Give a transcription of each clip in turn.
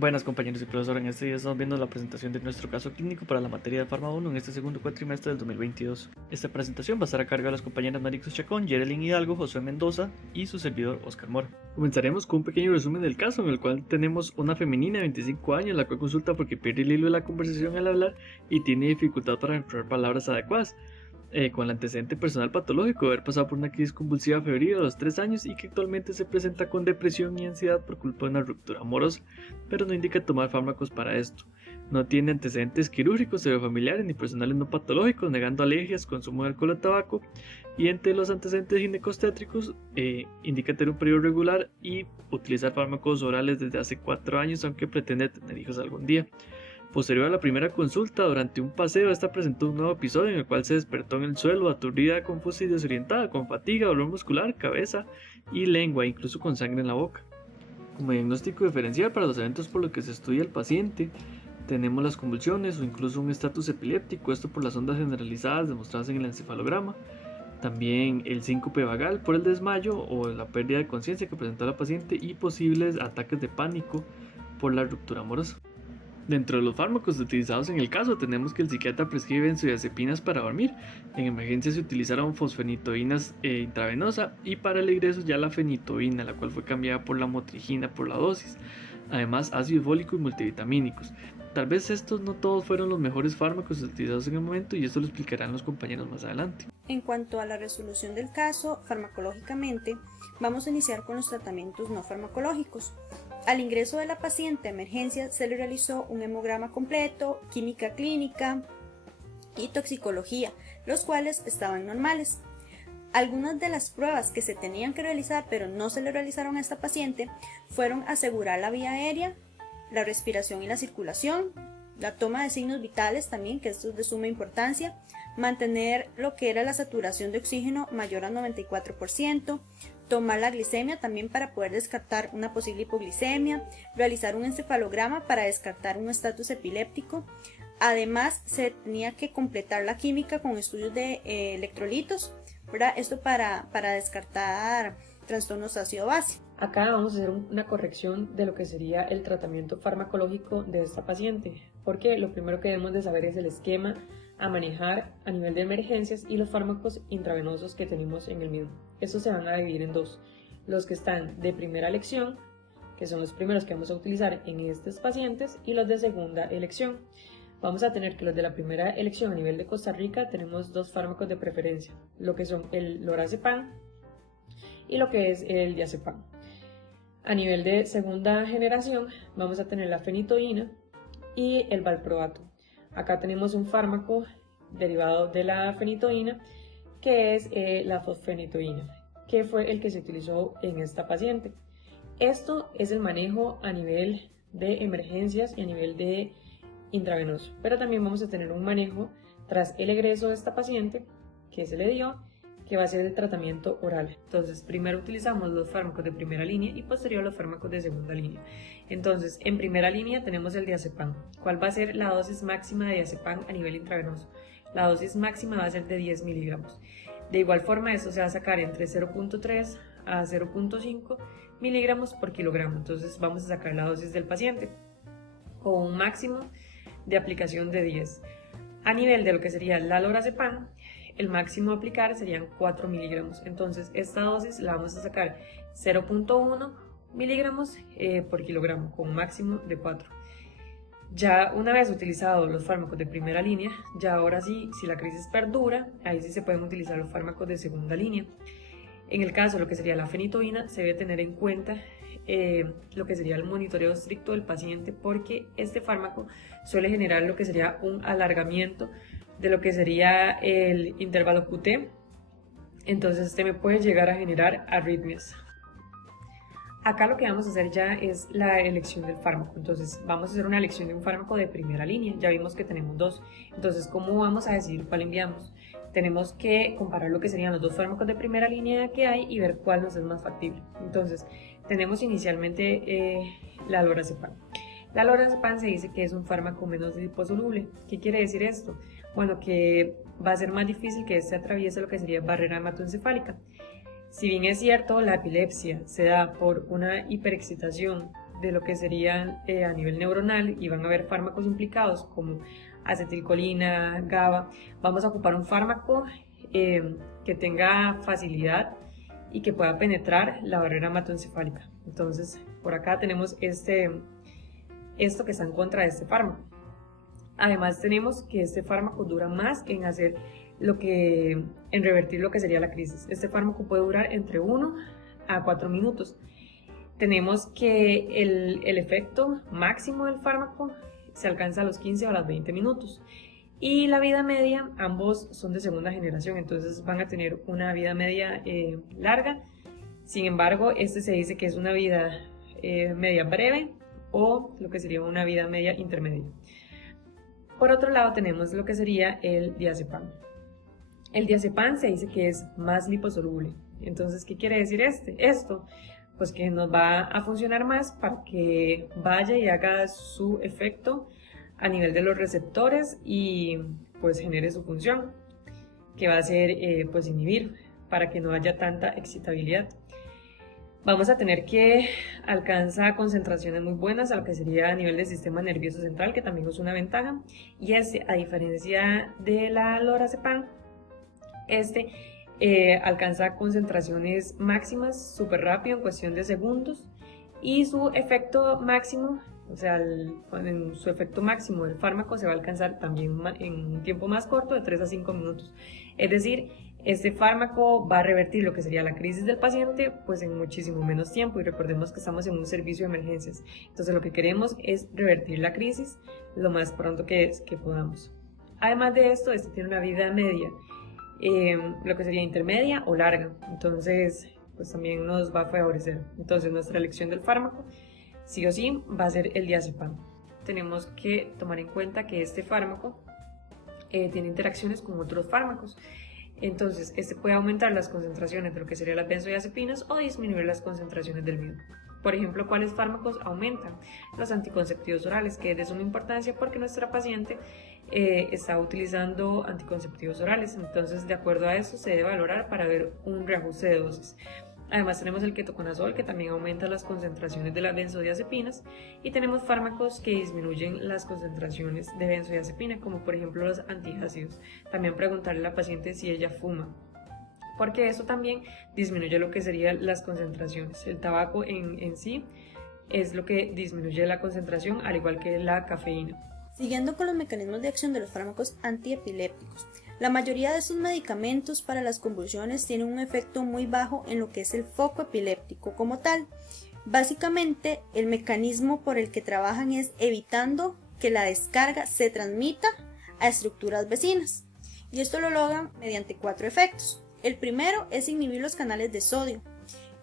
Buenas compañeros y profesor, en este día estamos viendo la presentación de nuestro caso clínico para la materia de Farma 1 en este segundo cuatrimestre del 2022. Esta presentación va a estar a cargo de las compañeras Maricruz Chacón, Yerelin Hidalgo, Josué Mendoza y su servidor Oscar Mora. Comenzaremos con un pequeño resumen del caso en el cual tenemos una femenina de 25 años la cual consulta porque pierde el hilo de la conversación al hablar y tiene dificultad para encontrar palabras adecuadas. Con el antecedente personal patológico de haber pasado por una crisis convulsiva febril a los 3 años y que actualmente se presenta con depresión y ansiedad por culpa de una ruptura amorosa, pero no indica tomar fármacos para esto. No tiene antecedentes quirúrgicos, familiares ni personales no patológicos, negando alergias, consumo de alcohol o tabaco, y entre los antecedentes ginecostétricos indica tener un periodo regular y utilizar fármacos orales desde hace 4 años, aunque pretende tener hijos algún día. Posterior a la primera consulta, durante un paseo, esta presentó un nuevo episodio en el cual se despertó en el suelo, aturdida, confusa y desorientada, con fatiga, dolor muscular, cabeza y lengua, incluso con sangre en la boca. Como diagnóstico diferencial para los eventos por los que se estudia el paciente, tenemos las convulsiones o incluso un estatus epiléptico, esto por las ondas generalizadas demostradas en el encefalograma. También el síncope vagal por el desmayo o la pérdida de conciencia que presentó la paciente y posibles ataques de pánico por la ruptura amorosa. Dentro de los fármacos utilizados en el caso tenemos que el psiquiatra prescribe benzodiazepinas para dormir, en emergencia se utilizaron fosfenitoínas intravenosa y para el egreso ya la fenitoína, la cual fue cambiada por la motrigina por la dosis, además ácido fólico y multivitamínicos. Tal vez estos no todos fueron los mejores fármacos utilizados en el momento y esto lo explicarán los compañeros más adelante. En cuanto a la resolución del caso, farmacológicamente, vamos a iniciar con los tratamientos no farmacológicos. Al ingreso de la paciente a emergencia se le realizó un hemograma completo, química clínica y toxicología, los cuales estaban normales. Algunas de las pruebas que se tenían que realizar pero no se le realizaron a esta paciente fueron asegurar la vía aérea, la respiración y la circulación, la toma de signos vitales también, que esto es de suma importancia, mantener lo que era la saturación de oxígeno mayor a 94%, tomar la glicemia también para poder descartar una posible hipoglicemia, realizar un encefalograma para descartar un estatus epiléptico. Además, se tenía que completar la química con estudios de electrolitos, ¿verdad? Esto para descartar trastornos ácido-base. Acá vamos a hacer una corrección de lo que sería el tratamiento farmacológico de esta paciente, porque lo primero que debemos de saber es el esquema a manejar a nivel de emergencias y los fármacos intravenosos que tenemos en el mismo. Estos se van a dividir en dos: los que están de primera elección, que son los primeros que vamos a utilizar en estos pacientes, y los de segunda elección. Vamos a tener que los de la primera elección a nivel de Costa Rica tenemos dos fármacos de preferencia, lo que son el lorazepam y lo que es el diazepam. A nivel de segunda generación vamos a tener la fenitoína y el valproato. Acá tenemos un fármaco derivado de la fenitoína que es la fosfenitoína, que fue el que se utilizó en esta paciente. Esto es el manejo a nivel de emergencias y a nivel de intravenoso, pero también vamos a tener un manejo tras el egreso de esta paciente que se le dio, que va a ser el tratamiento oral. Entonces, primero utilizamos los fármacos de primera línea y posterior los fármacos de segunda línea. Entonces, en primera línea tenemos el diazepam. ¿Cuál va a ser la dosis máxima de diazepam a nivel intravenoso? La dosis máxima va a ser de 10 miligramos. De igual forma, esto se va a sacar entre 0.3 a 0.5 miligramos por kilogramo. Entonces, vamos a sacar la dosis del paciente con un máximo de aplicación de 10. A nivel de lo que sería la lorazepam, el máximo a aplicar serían 4 miligramos. Entonces, esta dosis la vamos a sacar 0.1 miligramos por kilogramo, con un máximo de 4. Ya una vez utilizados los fármacos de primera línea, ya ahora sí, si la crisis perdura, ahí sí se pueden utilizar los fármacos de segunda línea. En el caso de lo que sería la fenitoína, se debe tener en cuenta lo que sería el monitoreo estricto del paciente, porque este fármaco suele generar lo que sería un alargamiento de lo que sería el intervalo QT, entonces este me puede llegar a generar arritmias. Acá lo que vamos a hacer ya es la elección del fármaco. Entonces vamos a hacer una elección de un fármaco de primera línea. Ya vimos que tenemos dos. Entonces, ¿cómo vamos a decidir cuál enviamos? Tenemos que comparar lo que serían los dos fármacos de primera línea que hay y ver cuál nos es más factible. Entonces, tenemos inicialmente la lorazepam. La lorazepam se dice que es un fármaco menos liposoluble. ¿Qué quiere decir esto? Bueno, que va a ser más difícil que este atraviese lo que sería barrera hematoencefálica. Si bien es cierto, la epilepsia se da por una hiperexcitación de lo que sería a nivel neuronal y van a haber fármacos implicados como acetilcolina, GABA, vamos a ocupar un fármaco que tenga facilidad y que pueda penetrar la barrera hematoencefálica. Entonces, por acá tenemos esto que está en contra de este fármaco. Además, tenemos que este fármaco dura más en revertir lo que sería la crisis. Este fármaco puede durar entre 1 a 4 minutos. Tenemos que el efecto máximo del fármaco se alcanza a los 15 o a los 20 minutos. Y la vida media, ambos son de segunda generación, entonces van a tener una vida media larga. Sin embargo, se dice que es una vida media breve o lo que sería una vida media intermedia. Por otro lado, tenemos lo que sería el diazepam. El diazepam se dice que es más liposoluble. Entonces, ¿qué quiere decir esto? Pues que nos va a funcionar más para que vaya y haga su efecto a nivel de los receptores y pues genere su función, que va a ser pues inhibir para que no haya tanta excitabilidad. Vamos a tener que alcanzar concentraciones muy buenas a lo que sería a nivel del sistema nervioso central, que también es una ventaja, y a diferencia de la lorazepam, alcanza concentraciones máximas súper rápido en cuestión de segundos, y su efecto máximo, o sea, en su efecto máximo del fármaco se va a alcanzar también en un tiempo más corto, de 3 a 5 minutos. Es decir, este fármaco va a revertir lo que sería la crisis del paciente pues en muchísimo menos tiempo, y recordemos que estamos en un servicio de emergencias. Entonces lo que queremos es revertir la crisis lo más pronto que podamos. Además de esto, tiene una vida media, lo que sería intermedia o larga. Entonces pues también nos va a favorecer. Entonces nuestra elección del fármaco sí o sí va a ser el diazepam. Tenemos que tomar en cuenta que este fármaco tiene interacciones con otros fármacos. Entonces, puede aumentar las concentraciones de lo que serían las benzodiazepinas o disminuir las concentraciones del mismo. Por ejemplo, ¿cuáles fármacos aumentan? Los anticonceptivos orales, que es de suma importancia porque nuestra paciente está utilizando anticonceptivos orales. Entonces, de acuerdo a eso, se debe valorar para ver un reajuste de dosis. Además tenemos el ketoconazol, que también aumenta las concentraciones de las benzodiazepinas, y tenemos fármacos que disminuyen las concentraciones de benzodiazepina, como por ejemplo los antiácidos. También preguntarle a la paciente si ella fuma, porque eso también disminuye lo que serían las concentraciones. El tabaco en sí es lo que disminuye la concentración, al igual que la cafeína. Siguiendo con los mecanismos de acción de los fármacos antiepilépticos, la mayoría de estos medicamentos para las convulsiones tienen un efecto muy bajo en lo que es el foco epiléptico como tal. Básicamente, el mecanismo por el que trabajan es evitando que la descarga se transmita a estructuras vecinas, y esto lo logran mediante 4 efectos. El primero es inhibir los canales de sodio.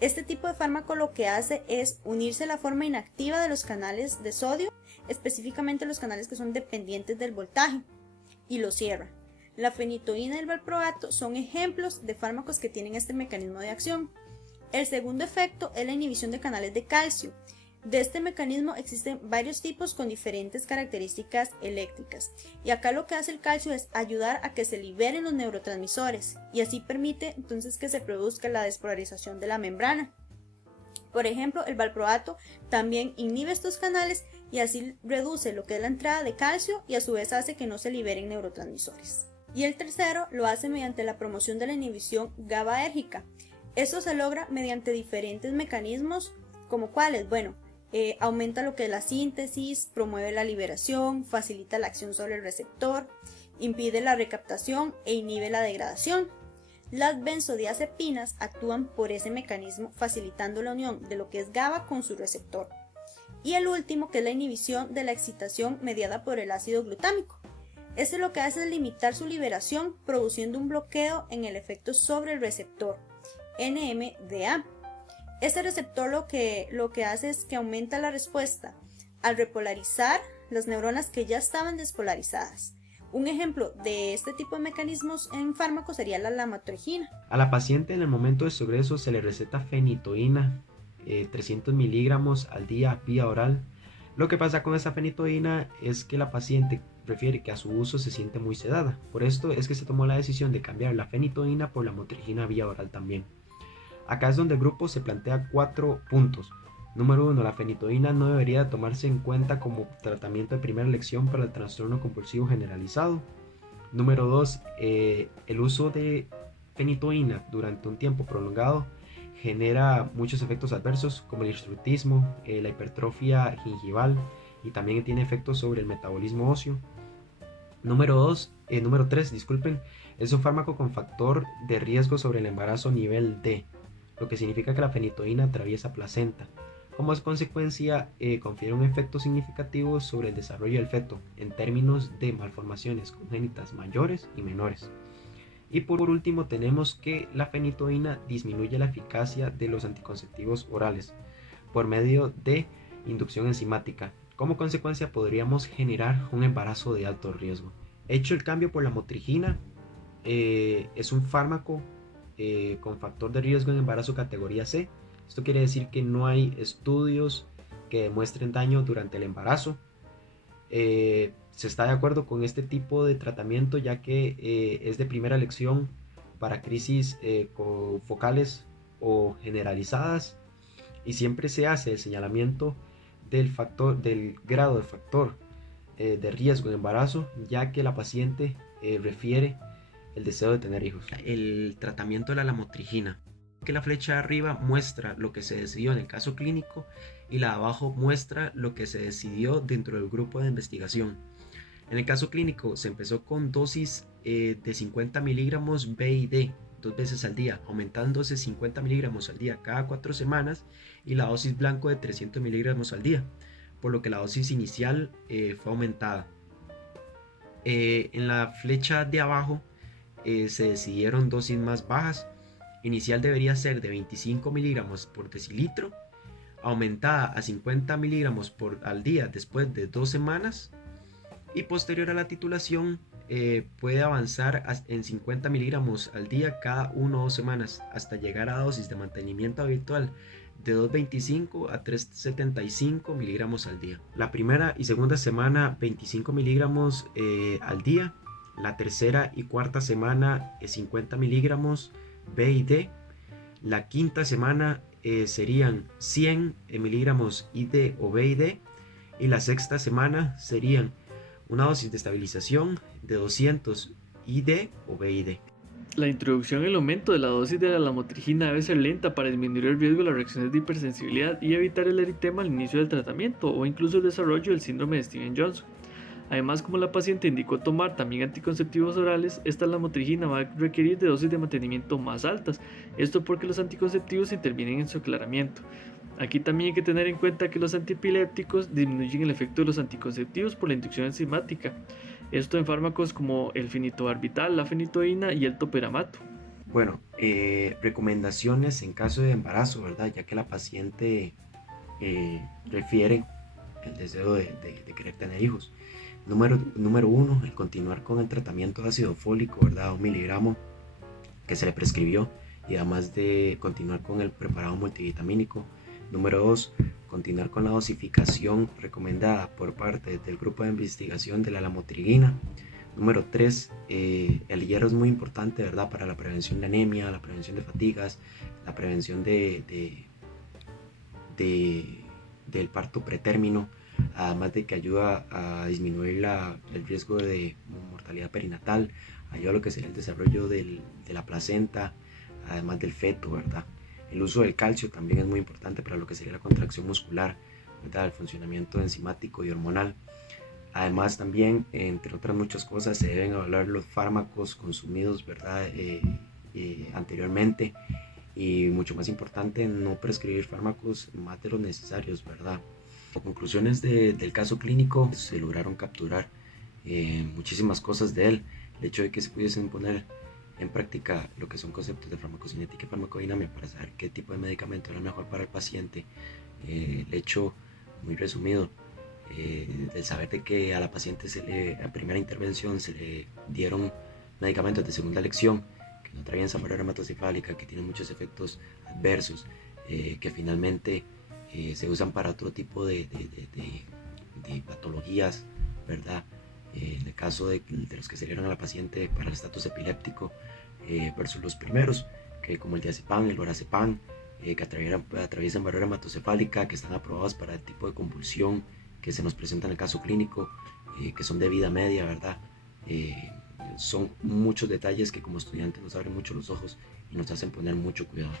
Este tipo de fármaco lo que hace es unirse a la forma inactiva de los canales de sodio, específicamente los canales que son dependientes del voltaje, y lo cierra. La fenitoína y el valproato son ejemplos de fármacos que tienen este mecanismo de acción. El segundo efecto es la inhibición de canales de calcio. De este mecanismo existen varios tipos con diferentes características eléctricas, y acá lo que hace el calcio es ayudar a que se liberen los neurotransmisores, y así permite entonces que se produzca la despolarización de la membrana. Por ejemplo, el valproato también inhibe estos canales y así reduce lo que es la entrada de calcio, y a su vez hace que no se liberen neurotransmisores. Y el tercero lo hace mediante la promoción de la inhibición GABAérgica. Esto se logra mediante diferentes mecanismos, como cuáles, aumenta lo que es la síntesis, promueve la liberación, facilita la acción sobre el receptor, impide la recaptación e inhibe la degradación. Las benzodiazepinas actúan por ese mecanismo, facilitando la unión de lo que es GABA con su receptor. Y el último, que es la inhibición de la excitación mediada por el ácido glutámico. Este lo que hace es limitar su liberación, produciendo un bloqueo en el efecto sobre el receptor NMDA. Este receptor lo que hace es que aumenta la respuesta al repolarizar las neuronas que ya estaban despolarizadas. Un ejemplo de este tipo de mecanismos en fármacos sería la lamotrigina. A la paciente en el momento de su egreso se le receta fenitoína, 300 miligramos al día vía oral. Lo que pasa con esta fenitoína es que la paciente prefiere que a su uso se siente muy sedada. Por esto es que se tomó la decisión de cambiar la fenitoína por la lamotrigina vía oral también. Acá es donde el grupo se plantea 4 puntos. Número 1. La fenitoína no debería tomarse en cuenta como tratamiento de primera elección para el trastorno compulsivo generalizado. Número 2. El uso de fenitoína durante un tiempo prolongado genera muchos efectos adversos como el hirsutismo, la hipertrofia gingival y también tiene efectos sobre el metabolismo óseo. Número 3, disculpen, es un fármaco con factor de riesgo sobre el embarazo nivel D, lo que significa que la fenitoína atraviesa placenta. Como consecuencia, confiere un efecto significativo sobre el desarrollo del feto en términos de malformaciones congénitas mayores y menores. Y por último tenemos que la fenitoína disminuye la eficacia de los anticonceptivos orales por medio de inducción enzimática. Como consecuencia podríamos generar un embarazo de alto riesgo. Hecho el cambio por la motrigina, es un fármaco con factor de riesgo en embarazo categoría C. Esto quiere decir que no hay estudios que demuestren daño durante el embarazo. Se está de acuerdo con este tipo de tratamiento ya que es de primera elección para crisis focales o generalizadas y siempre se hace el señalamiento del grado de factor de riesgo de embarazo, ya que la paciente refiere el deseo de tener hijos. El tratamiento de la lamotrigina, que la flecha de arriba muestra lo que se decidió en el caso clínico y la de abajo muestra lo que se decidió dentro del grupo de investigación. En el caso clínico se empezó con dosis de 50 miligramos BID 2 veces al día, aumentándose 50 miligramos al día cada 4 semanas y la dosis blanco de 300 miligramos al día, por lo que la dosis inicial fue aumentada. En la flecha de abajo se decidieron dosis más bajas. Inicial debería ser de 25 miligramos por decilitro, aumentada a 50 miligramos al día después de 2 semanas y posterior a la titulación puede avanzar en 50 miligramos al día cada 1 o 2 semanas hasta llegar a dosis de mantenimiento habitual de 2,25 a 3,75 miligramos al día. La primera y segunda semana 25 miligramos al día, la tercera y cuarta semana 50 miligramos BID, la quinta semana serían 100 miligramos ID o BID y la sexta semana serían una dosis de estabilización de 200 ID o BID. La introducción y el aumento de la dosis de la lamotrigina debe ser lenta para disminuir el riesgo de las reacciones de hipersensibilidad y evitar el eritema al inicio del tratamiento o incluso el desarrollo del síndrome de Stevens-Johnson. Además, como la paciente indicó tomar también anticonceptivos orales, esta lamotrigina va a requerir de dosis de mantenimiento más altas, esto porque los anticonceptivos intervienen en su aclaramiento. Aquí también hay que tener en cuenta que los antiepilépticos disminuyen el efecto de los anticonceptivos por la inducción enzimática, esto en fármacos como el fenitobarbital, la fenitoína y el topiramate. Bueno, recomendaciones en caso de embarazo, ¿verdad? Ya que la paciente refiere el deseo de querer tener hijos. Número 1, el continuar con el tratamiento de ácido fólico, ¿verdad? 1 miligramo que se le prescribió y además de continuar con el preparado multivitamínico. Número 2, continuar con la dosificación recomendada por parte del grupo de investigación de la lamotrigina. Número 3, el hierro es muy importante, ¿verdad? Para la prevención de anemia, la prevención de fatigas, la prevención del parto pretérmino, además de que ayuda a disminuir el riesgo de mortalidad perinatal, ayuda a lo que sería el desarrollo de la placenta, además del feto, ¿verdad? El uso del calcio también es muy importante para lo que sería la contracción muscular, ¿verdad? El funcionamiento enzimático y hormonal. Además también, entre otras muchas cosas, se deben evaluar los fármacos consumidos, ¿verdad? Anteriormente, y mucho más importante, no prescribir fármacos más de los necesarios, ¿verdad? Como conclusiones del caso clínico, se lograron capturar muchísimas cosas de él. El hecho de que se pudiesen poner en práctica lo que son conceptos de farmacocinética y farmacodinámica para saber qué tipo de medicamento era mejor para el paciente. El hecho muy resumido del saber de que a la paciente a primera intervención se le dieron medicamentos de segunda elección que no traían salmonelas hematocefálica, que tienen muchos efectos adversos, que finalmente se usan para otro tipo de patologías, ¿verdad? En el caso de los que se dieron a la paciente para el estatus epiléptico versus los primeros, que como el diazepam, el lorazepam, que atraviesan barrera hematocefálica, que están aprobados para el tipo de convulsión que se nos presenta en el caso clínico, que son de vida media, ¿verdad? Son muchos detalles que como estudiantes nos abren mucho los ojos y nos hacen poner mucho cuidado.